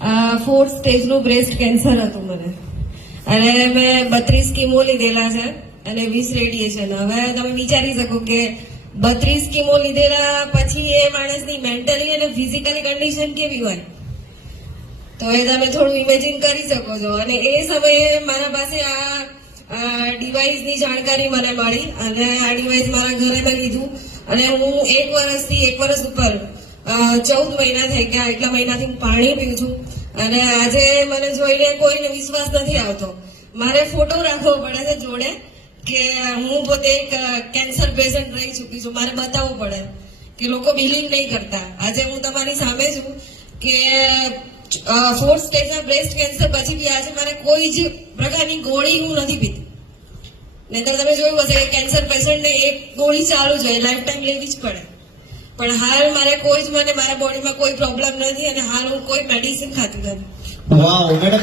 4th સ્ટેજનું breast cancer હતું મને, અને મેં 32 કીમો લીધેલા છે અને 20 રેડિયેશન. હવે તમે વિચારી શકો કે 32 કીમો લીધેલા પછી એ માણસની મેન્ટલી અને ફિઝિકલી કન્ડિશન કેવી હોય, તો એ તમે થોડું ઇમેજિન કરી શકો છો. અને એ સમયે મારા પાસે આ ડિવાઇસની જાણકારી મને મળી અને આ ડિવાઇસ મારા ઘરે મેં લીધું અને હું 1 વર્ષ ઉપર 14 મહિના થઈ ગયા. એટલા મહિનાથી હું પાણી પીઉં છું અને આજે મને જોઈને કોઈને વિશ્વાસ નથી આવતો. મારે ફોટો રાખવો પડે છે જોડે કે હું પોતે એક કેન્સર પેશન્ટ રહી ચૂકી છું. મારે બતાવવું પડે કે લોકો બિલીવ નહીં કરતા. આજે હું તમારી સામે છું કે 4th સ્ટેજના બ્રેસ્ટ કેન્સર પછી બી આજે મારે કોઈ જ પ્રકારની ગોળી હું નથી પીતી. નહીંતર તમે જોયું હશે કે કેન્સર પેશન્ટને એક ગોળી ચાલુ જ હોય, લાઈફ ટાઈમ લેવી જ પડે. પણ હાલ મારે કોઈ જ મારા બોડીમાં કોઈ પ્રોબ્લેમ નથી અને હાલ હું કોઈ મેડિસિન ખાતી નથી. વાવ મેડમ.